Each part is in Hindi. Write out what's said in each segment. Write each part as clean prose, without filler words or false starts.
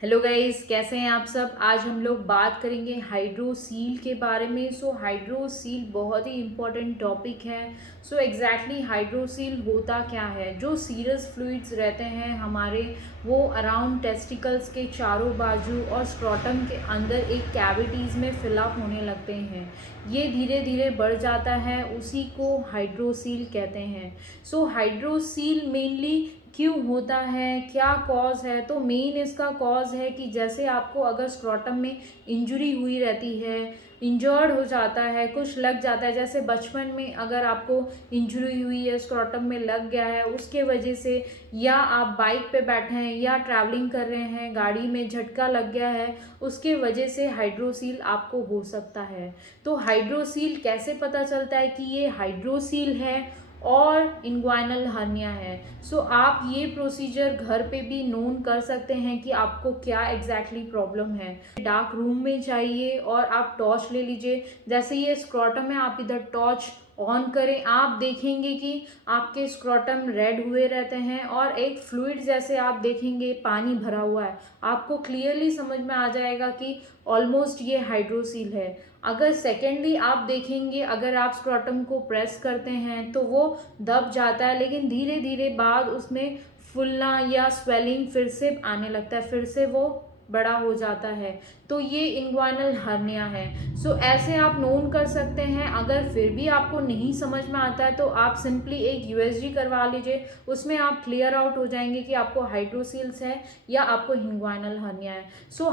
हेलो गाइस, कैसे हैं आप सब। आज हम लोग बात करेंगे हाइड्रोसील के बारे में। हाइड्रोसील बहुत ही इम्पोर्टेंट टॉपिक है। एग्जैक्टली हाइड्रोसील होता क्या है। जो सीरस फ्लूइड्स रहते हैं हमारे, वो अराउंड टेस्टिकल्स के चारों बाजू और स्क्रोटम के अंदर एक कैविटीज़ में फिलअप होने लगते हैं। ये धीरे धीरे बढ़ जाता है, उसी को हाइड्रोसील कहते हैं। हाइड्रोसील मेनली क्यों होता है, क्या कॉज है। तो मेन इसका कॉज है कि जैसे आपको अगर स्क्रोटम में इंजरी हुई रहती है, इंजर्ड हो जाता है, कुछ लग जाता है, जैसे बचपन में अगर आपको इंजरी हुई है, स्क्रोटम में लग गया है उसके वजह से, या आप बाइक पे बैठे हैं या ट्रैवलिंग कर रहे हैं, गाड़ी में झटका लग गया है, उसके वजह से हाइड्रोसील आपको हो सकता है। तो हाइड्रोसील कैसे पता चलता है कि ये हाइड्रोसील है और इंग्वाइनल हर्निया है। आप ये प्रोसीजर घर पे भी नोन कर सकते हैं कि आपको क्या एग्जैक्टली प्रॉब्लम है। डार्क रूम में जाइए और आप टॉर्च ले लीजिए। जैसे ये स्क्रोटम है, आप इधर टॉर्च ऑन करें, आप देखेंगे कि आपके स्क्रोटम रेड हुए रहते हैं और एक फ्लूइड जैसे आप देखेंगे पानी भरा हुआ है। आपको क्लियरली समझ में आ जाएगा कि ऑलमोस्ट ये हाइड्रोसील है। अगर सेकेंडली आप देखेंगे, अगर आप स्क्रोटम को प्रेस करते हैं तो वो दब जाता है, लेकिन धीरे धीरे बाद उसमें फूलना या स्वेलिंग फिर से आने लगता है, फिर से वो बड़ा हो जाता है। तो ये इंग्वाइनल हर्निया है। ऐसे आप नोन कर सकते हैं। अगर फिर भी आपको नहीं समझ में आता है तो आप सिंपली एक यूएसजी करवा लीजिए, उसमें आप क्लियर आउट हो जाएंगे कि आपको हाइड्रोसील्स है या आपको इंग्वाइनल हर्निया है।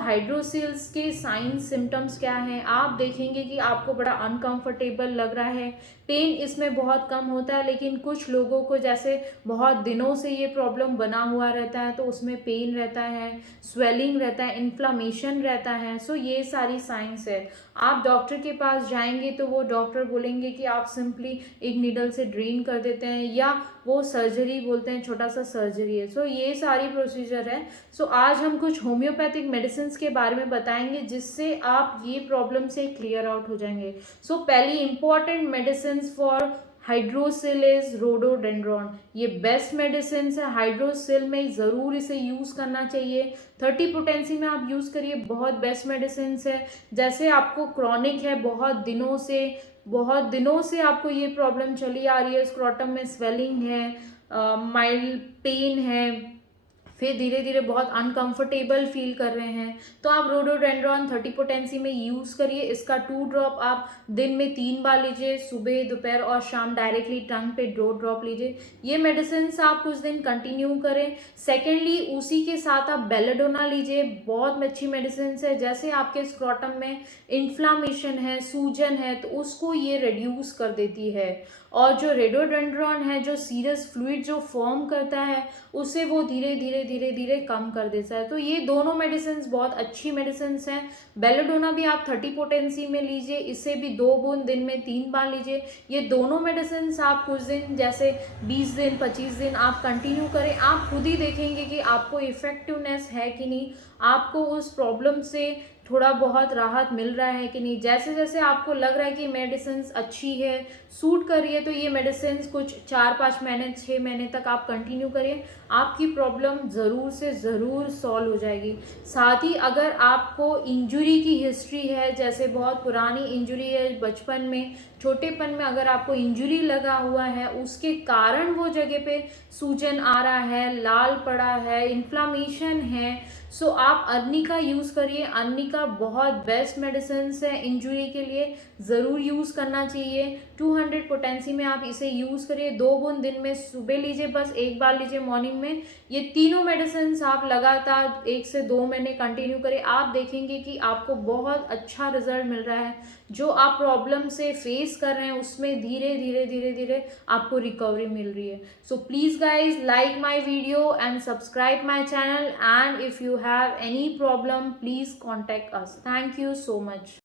हाइड्रोसील्स के साइंस सिम्टम्स क्या हैं, आप देखेंगे कि आपको बड़ा अनकंफर्टेबल लग रहा है, पेन इसमें बहुत कम होता है, लेकिन कुछ लोगों को जैसे बहुत दिनों से ये प्रॉब्लम बना हुआ रहता है तो उसमें पेन रहता है, स्वेलिंग रहता है, इन्फ्लामेशन रहता है। ये सारी साइंस है। आप डॉक्टर के पास जाएंगे तो वो डॉक्टर बोलेंगे कि आप सिंपली एक नीडल से ड्रेन कर देते हैं, या वो सर्जरी बोलते हैं, छोटा सा सर्जरी है। ये सारी प्रोसीजर है। आज हम कुछ होम्योपैथिक मेडिसिन के बारे में बताएंगे जिससे आप ये प्रॉब्लम से क्लियर आउट हो जाएंगे। पहली important medicine for hydrocele is rhododendron. ये बेस्ट मेडिसिन है। हाइड्रोसिल में ज़रूर इसे यूज़ करना चाहिए। 30 पोटेंसी में आप यूज़ करिए, बहुत बेस्ट मेडिसिन है। जैसे आपको क्रॉनिक है, बहुत दिनों से आपको ये प्रॉब्लम चली आ रही है, स्क्रोटम में स्वेलिंग है, माइल्ड पेन है, फिर धीरे धीरे बहुत अनकंफर्टेबल फील कर रहे हैं, तो आप रोडोडेंड्रॉन 30 पोटेंसी में यूज़ करिए। इसका 2 ड्रॉप आप दिन में 3 बार लीजिए, सुबह, दोपहर और शाम, डायरेक्टली टंग पे 2 ड्रॉप लीजिए। ये मेडिसिन आप कुछ दिन कंटिन्यू करें। सेकेंडली उसी के साथ आप बेलेडोना लीजिए, बहुत अच्छी मेडिसिन है। जैसे आपके स्क्रोटम में इन्फ्लामेशन है, सूजन है, तो उसको ये रिड्यूस कर देती है। और जो रेडोडेंड्रॉन है, जो सीरस फ्लूइड जो फॉर्म करता है, उसे वो धीरे धीरे धीरे धीरे कम कर देता है। तो ये दोनों मेडिसिन बहुत अच्छी मेडिसिन हैं। बेलेडोना भी आप 30 पोटेंसी में लीजिए, इसे भी 2 बूंद दिन में 3 बार लीजिए। ये दोनों मेडिसिन आप कुछ दिन, जैसे 20 दिन 25 दिन आप कंटिन्यू करें, आप खुद ही देखेंगे कि आपको इफेक्टिवनेस है कि नहीं, आपको उस प्रॉब्लम से थोड़ा बहुत राहत मिल रहा है कि नहीं। जैसे जैसे आपको लग रहा है कि मेडिसिन अच्छी है, सूट कर रही है, तो ये मेडिसिन कुछ 4-5 महीने 6 महीने तक आप कंटिन्यू करिए, आपकी प्रॉब्लम ज़रूर से ज़रूर सॉल्व हो जाएगी। साथ ही अगर आपको इंजरी की हिस्ट्री है, जैसे बहुत पुरानी इंजरी है, बचपन में, छोटेपन में अगर आपको इंजरी लगा हुआ है, उसके कारण वो जगह पे सूजन आ रहा है, लाल पड़ा है, इन्फ्लामेशन है, आप अर्निका यूज़ करिए। अर्निका बहुत बेस्ट मेडिसिन है इंजरी के लिए, ज़रूर यूज़ करना चाहिए। 200 पोटेंसी में आप इसे यूज़ करिए, 2 बूंद दिन में सुबह लीजिए, बस 1 बार लीजिए मॉर्निंग में। ये तीनों मेडिसिन आप लगातार 1 से 2 महीने कंटिन्यू करें, आप देखेंगे कि आपको बहुत अच्छा रिजल्ट मिल रहा है। जो आप प्रॉब्लम से फेस कर रहे हैं उसमें धीरे धीरे धीरे धीरे आपको रिकवरी मिल रही है। Please guys, like my video and subscribe my channel, and if you have any problem, please contact us. Thank you so much.